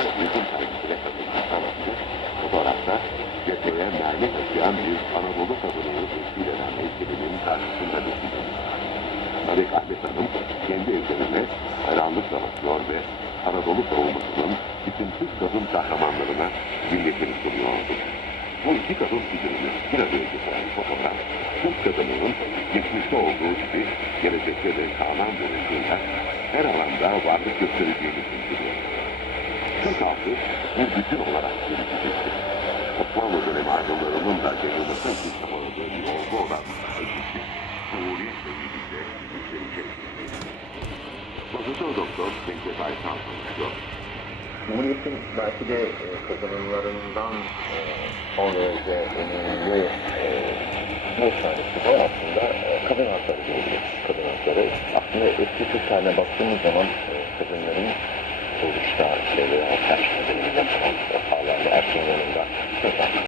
Sonra bizim sergisine katılan sanatçı fotoğrafta cepheye mermi taşıyan bir Anadolu kadını teşkil eden heykelinin karşısında dikiliyor. Melek Ahmet Hanım kendi üzerine hayranlıkla bakıyor ve Anadolu savunmasının Türk kadın kahramanlarına minnetini sunuyordu. Bu iki kadın figürünü bir az önce koyan fotoğraf, Türk kadınının geçmişte olduğu gibi gelecekte de sağlam duruşuyla her alanda varlık göstereceğini bildiriyor. Halkı bir bütün olarak gelişecektir. Osmanlı dönemi aydınlarının da yayılması için çabaladığı bir olgu olan ötesi, Cumhuriyetle birlikte yükselecektir. Profesör Doktor Bekir Aysal konuşuyor. Cumhuriyet'in belki de e, kazanımlarından e, son derece önemli e, bir tanesi de aslında kadın hakları diyebiliriz. Kadın hakları. Aslında eski Türk tarihine baktığımız zaman before the stars, they were all catch the video.